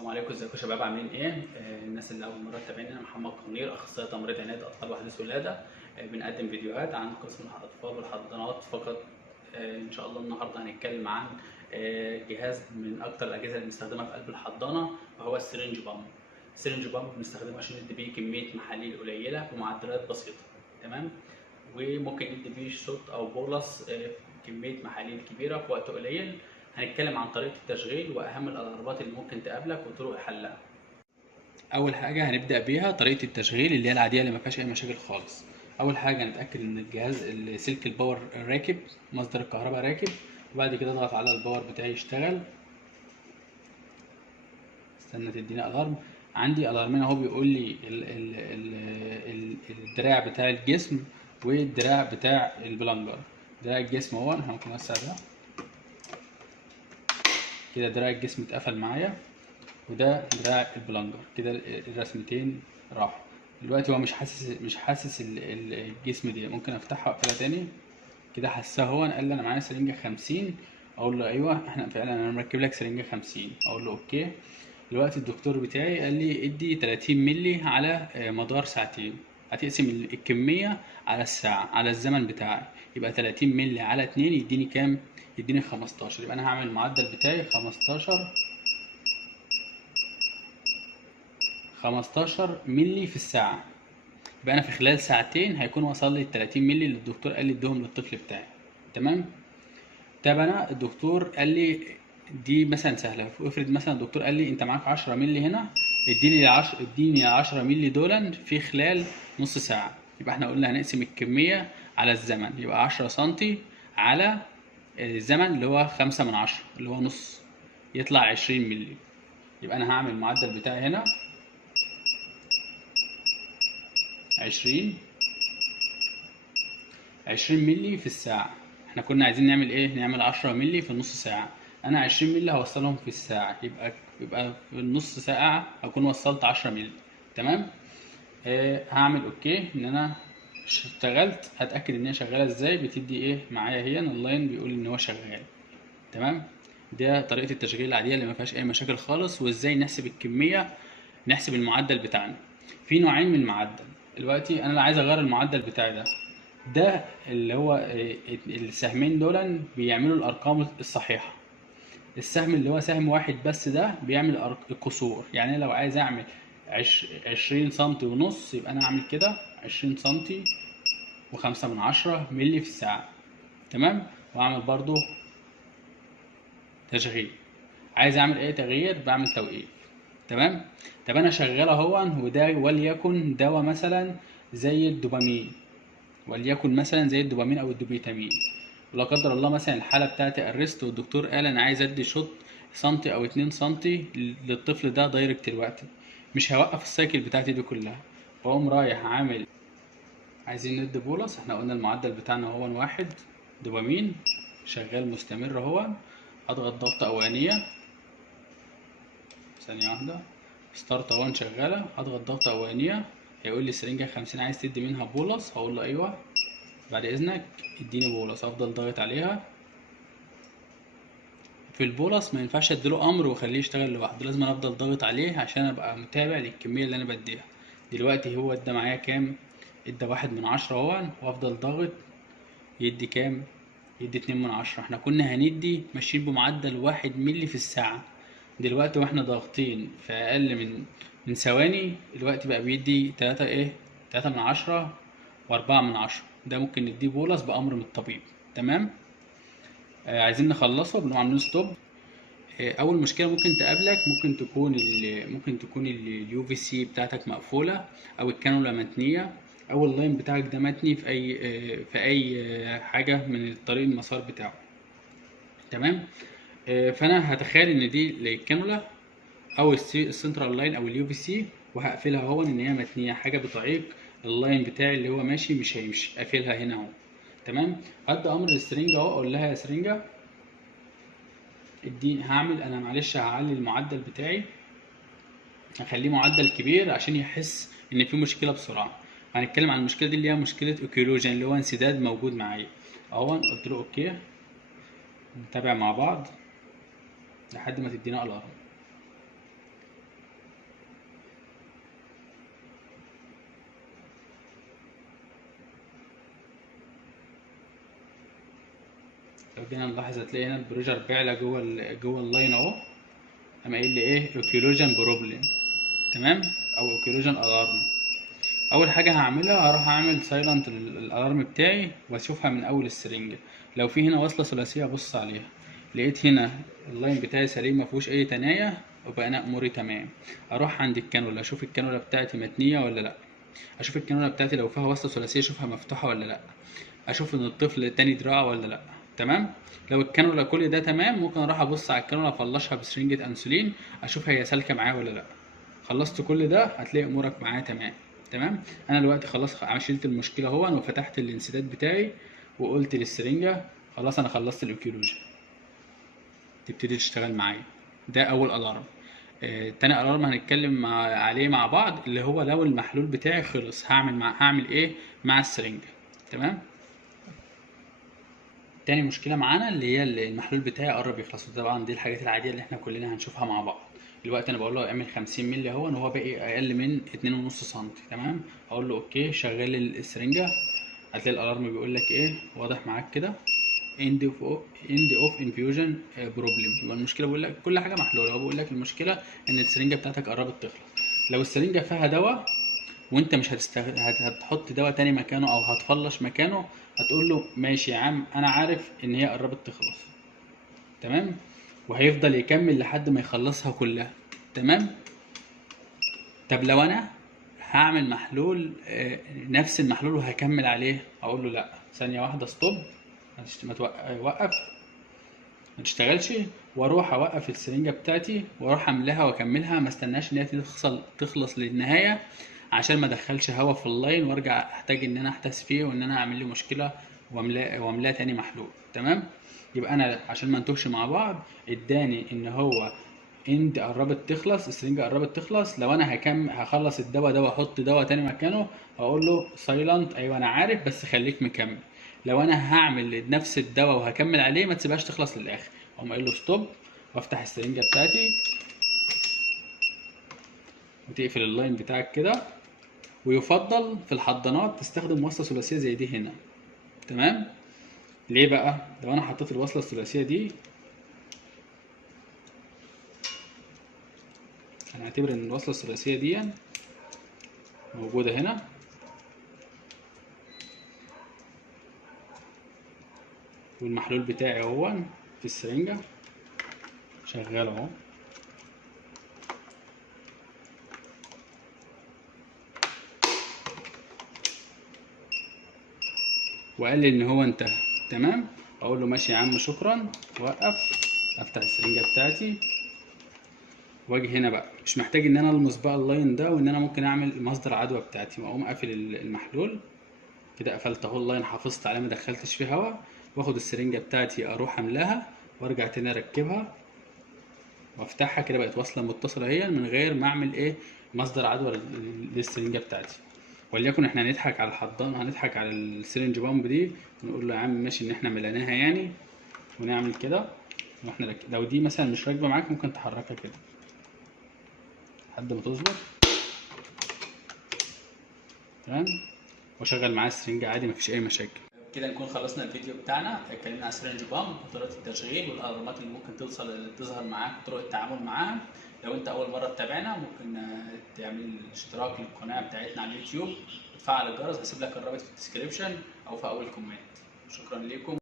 السلام عليكم، ازيكم يا شباب؟ عاملين ايه؟ الناس اللي اول مره تتابعني، انا محمد قنير، اخصائي تمريض عنايه اطفال وحديث ولاده. بنقدم فيديوهات عن قسم الاطفال والحضانات فقط. ان شاء الله النهارده هنتكلم عن جهاز من اكتر الاجهزه اللي بنستخدمها في قلب الحضانه، وهو السرنج بامب. السرنج بامب بنستخدمه عشان ندي بيه كميه محاليل قليله بمعدلات بسيطه. تمام. وممكن ندي بيه شوت او بولس كميه محاليل كبيره في وقت قليل. هنتكلم عن طريقة التشغيل وأهم الأضرارات اللي ممكن تقابلك وطرق حلها. أول حاجة هنبدأ بيها طريقة التشغيل اللي هي العادية اللي ما فيهاش أي مشاكل خالص. أول حاجة نتأكد إن الجهاز سلك الباور راكب، مصدر الكهرباء راكب، وبعد كده اضغط على الباور بتاعي يشتغل. استنى تديني ألارم. عندي ألارمين أهو بيقول لي الدراع بتاع الجسم والدراع بتاع البلنجر. دراع الجسم اهو، احنا ممكن نوسع ده كده، دراع الجسم اتقفل معايا، وده دراع البلنجر كده. الرسمتين راحوا. دلوقتي هو مش حاسس الجسم دي. ممكن افتحها واقفلها تاني كده. حسها هو. قال لي انا معايا سرنجة 50. اقول له ايوه احنا فعلا انا مركب لك سرنجة 50. اقول له اوكي. دلوقتي الدكتور بتاعي قال لي ادي 30 مللي على مدار ساعتين. هتقسم الكمية على الساعة على الزمن بتاعي، يبقى 30 مللي على 2 يديني كام؟ يديني 15. يبقى انا هعمل المعدل بتاعي 15 مللي في الساعة. يبقى أنا في خلال ساعتين هيكون وصل لي ال 30 مللي اللي الدكتور قال لي اديهم للطفل بتاعي. تمام. طب أنا الدكتور قال لي دي مثلا سهلة. افرض مثلا الدكتور قال لي أنت معاك 10 مللي هنا، اديني 10 مللي دولا في خلال نص ساعة. يبقى احنا قلنا هنقسم الكمية على الزمن، يبقى 10 سنتي على الزمن اللي هو 5/10 اللي هو نص، يطلع 20 مللي. يبقى أنا هعمل المعدل بتاعي هنا 20 مللي في الساعة. احنا كنا عايزين نعمل ايه؟ نعمل 10 مللي في النص ساعة. انا 20 مللي هوصلهم في الساعة، يبقى في النص ساعة هكون وصلت 10 مللي. تمام. هعمل اوكي ان انا اشتغلت. هتأكد ان هي شغالة ازاي. بتدي ايه معايا هي اللاين بيقول ان هو شغال. تمام. ده طريقة التشغيل العادية اللي ما فيهاش اي مشاكل خالص. وازاي نحسب الكمية، نحسب المعدل بتاعنا. في نوعين من المعدل. دلوقتي انا اللي عايز اغير المعدل بتاعي ده اللي هو السهمين دول بيعملوا الارقام الصحيحه. السهم اللي هو سهم واحد بس ده بيعمل الكسور. يعني لو عايز اعمل 20 سنتي ونص، يبقى انا اعمل كده 20 سنتي و5/10 ملي في الساعه. تمام. واعمل برضو تشغيل. عايز اعمل اي تغيير بعمل توقيف. تمام. طب انا شغال اهو، وده وليكن دواء مثلا زي الدوبامين، وليكن مثلا زي الدوبامين او الدوبيتامين. ولا قدر الله مثلا الحاله بتاعتي ارست، والدكتور قال انا عايز ادي شوت سنتي او 2 سنتي للطفل ده دايركت دلوقتي. مش هوقف السايكل بتاعتي دي كلها، فاقوم رايح عامل. عايزين ندي بولس. احنا قلنا المعدل بتاعنا هو 1 دوبامين شغال مستمر اهو. اضغط ضغطه اولانيه، ثانيه واحده. ستارت اهو شغاله. اضغط ضغطه اولانيه، هيقول لي سرنجه 50 عايز تدي منها بولس. هقول له ايوه. بعد اذنك اديني بولس. افضل ضاغط عليها. في البولس ما ينفعش اديله امر واخليه يشتغل لوحده، لازم أنا افضل ضاغط عليه عشان ابقى متابع للكميه اللي انا بديها. دلوقتي هو ادى معايا كام؟ ادى 1/10 اهو. وافضل ضاغط. يدي كام؟ يدي 2/10. احنا كنا هندي ماشيين بمعدل 1 ملي في الساعه. دلوقتي واحنا ضاغطين في اقل من ثواني، دلوقتي بقى بيدي 3 ايه، 3/10 و4/10. ده ممكن نديه بولس بامر من الطبيب. تمام. عايزين نخلصه بنقوم عاملين ستوب. اول مشكله ممكن تقابلك ممكن تكون اليو في سي بتاعتك مقفوله، او الكانولا متنيه، او اللاين بتاعك ده متني في اي حاجه من الطريق المسار بتاعه. تمام. فانا هتخيل ان دي الكانولا او السنترال لاين او اليو في سي، وهقفلها اهو ان هي متنيه، حاجه بتعيق اللاين بتاعي اللي هو ماشي مش هيمشي. قافلها هنا اهو. تمام. هدي امر للسرنجه اهو، اقول لها يا سرنجه اديني. هعمل انا معلش هعلي المعدل بتاعي، هخليه معدل كبير عشان يحس ان في مشكله بسرعه. هنتكلم عن المشكله دي اللي هي مشكله اوكيلوجين، اللي هو انسداد موجود معايا اهو. قلت له اوكي. نتابع مع بعض لحد ما تدينا الارم. لو جينا نلاحظ هتلاقي هنا البريشر بيعلى جوه اللاين اهو. قام قايل لي ايه اوكيولوجن بروبلم، تمام، او اوكيولوجن الارم. اول حاجه هعملها هروح اعمل سايلنت الالارم بتاعي واشوفها من اول السرنجه. لو في هنا وصله ثلاثيه ابص عليها، لقيت هنا اللاين بتاعي سليم ما فيهوش اي تنايه، يبقى انا اموري تمام. اروح عند الكانولا اشوف الكانولا بتاعتي متنيه ولا لا، اشوف الكانولا بتاعتي لو فيها وصله ثلاثيه اشوفها مفتوحه ولا لا، اشوف ان الطفل التاني دراع ولا لا، تمام. لو الكانولا كل ده تمام ممكن اروح ابص على الكانولا افلشها بسرنجه انسولين اشوف هي سالكه معايا ولا لا. خلصت كل ده هتلاقي امورك معايا تمام. تمام. انا دلوقتي خلاص شلت المشكله اهو وفتحت الانسداد بتاعي وقلت للسرنجه خلاص انا خلصت الاوكيولوجي، تبتدي تشتغل معايا. ده اول الارم. تاني الارم هنتكلم عليه مع بعض، اللي هو لو المحلول بتاعي خلص هعمل ايه مع السرنجه. تمام. تاني مشكله معانا اللي هي المحلول بتاعي قرب يخلص، طبعا دي الحاجات العاديه اللي احنا كلنا هنشوفها مع بعض. دلوقتي انا بقول له اعمل 50 مللي اهو، ان هو باقي اقل من 2.5 سم، تمام. اقول له اوكي شغل السرنجه. هتلاقي الالارم بيقول لك ايه واضح معاك كده، end of infusion problem. يبقى المشكله بيقول لك كل حاجه محلوله، هو بيقول لك المشكله ان السرنجه بتاعتك قربت تخلص. لو السرنجه فيها دواء وانت مش هتحط دواء تاني مكانه او هتفلش مكانه، هتقول له ماشي يا عم انا عارف ان هي قربت تخلص، تمام، وهيفضل يكمل لحد ما يخلصها كلها، تمام. طب لو انا هعمل محلول نفس المحلول وهكمل عليه، اقول له لا ثانيه واحده ستوب، وقف ما تشتغلش، واروح اوقف السرنجه بتاعتي واروح املاها واكملها، ما استناش ان هي تخلص للنهايه عشان ما ادخلش هوا في اللاين وارجع احتاج ان انا احتس فيه وان انا اعمل له مشكله واملاه تاني محلول، تمام. يبقى انا عشان ما نتوهش مع بعض اداني ان هو قربت تخلص، السرنجه قربت تخلص. لو انا هخلص الدواء ده واحط دواء تاني مكانه هقول له سايلنت، ايوه انا عارف بس خليك مكمل. لو انا هعمل نفس الدواء وهكمل عليه ما تسيبهاش تخلص للاخر، اقوم قايل له ستوب وافتح السرنجه بتاعتي وتقفل اللاين بتاعك كده. ويفضل في الحضانات تستخدم وصله ثلاثيه زي دي هنا، تمام. ليه بقى؟ لو انا حطيت الوصله الثلاثيه دي، هنعتبر ان الوصله الثلاثيه دي موجوده هنا، والمحلول بتاعي اهو في السرنجه شغال اهو، وقال لي ان هو انتهى، تمام. اقول له ماشي يا عم شكرا، وقف، افتح السرنجه بتاعتي واجي هنا بقى. مش محتاج ان انا المس بقى اللاين ده وان انا ممكن اعمل مصدر عدوى بتاعتي، واقوم قافل المحلول كده، قفلت اهو اللاين، حافظت عليه ما دخلتش فيه هوا، واخد السرنجه بتاعتي اروح املاها وارجع تاني اركبها وافتحها كده، بقت واصله متصله اهي من غير ما اعمل ايه مصدر عدوى للسرنجه بتاعتي. وليكن احنا هنضحك على الحضان، هنضحك على السرنج بامب دي ونقول له يا عم ماشي ان احنا مليناها يعني، ونعمل كده. واحنا لو دي مثلا مش راكبه معاك ممكن تحركها كده لحد ما تظبط، تمام، واشغل معاه السرنجه عادي مفيش اي مشاكل. كده نكون خلصنا الفيديو بتاعنا، اتكلمنا على سرنج بامب وطريقه التشغيل والالارمات اللي ممكن تظهر معاك وطرق التعامل معاها. لو انت اول مره تتابعنا ممكن تعمل اشتراك للقناه بتاعتنا على اليوتيوب وتفعل الجرس، هسيب لك الرابط في الديسكريبشن او في اول كومنت. شكرا لكم.